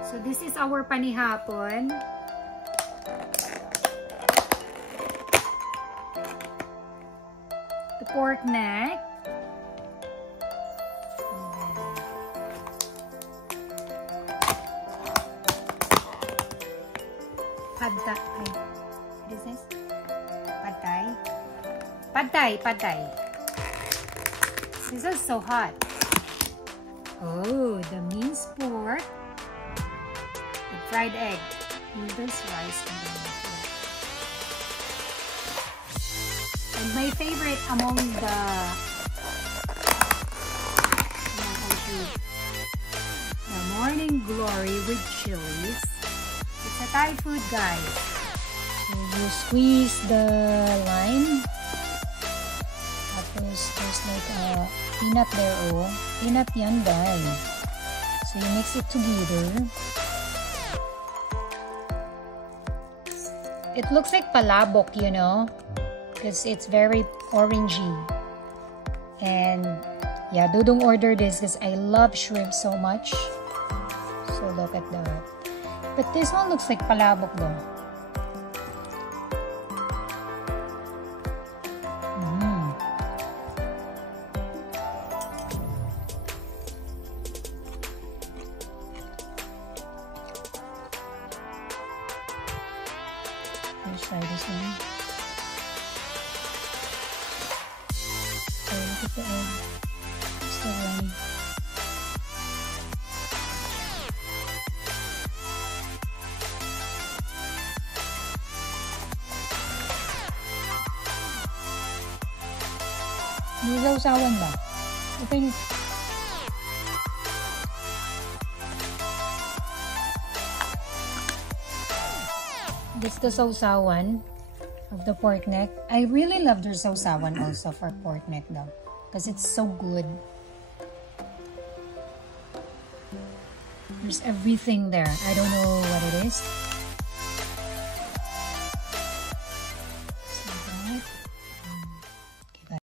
So this is our panihapon. The pork neck. Pad thai. What is this? Pad thai. Pad thai. Pad thai. This is so hot. Oh, the minced pork. The fried egg. Noodles, rice, and then and my favorite among the morning glory with chilies. It's a Thai food, guys. So you squeeze the lime. Tapos there's like a peanut there, oh. Peanut yan, guys. So you mix it together. It looks like palabok, you know, because it's very orangey. And yeah, Dudong ordered this because I love shrimp so much. So look at that. But this one looks like palabok though. Let's try this one. So look at the egg. It's still running. May sausawan ba? Okay. This is the sausawan of the pork neck. I really love their sausawan also for pork neck though, because it's so good. There's everything there. I don't know what it is.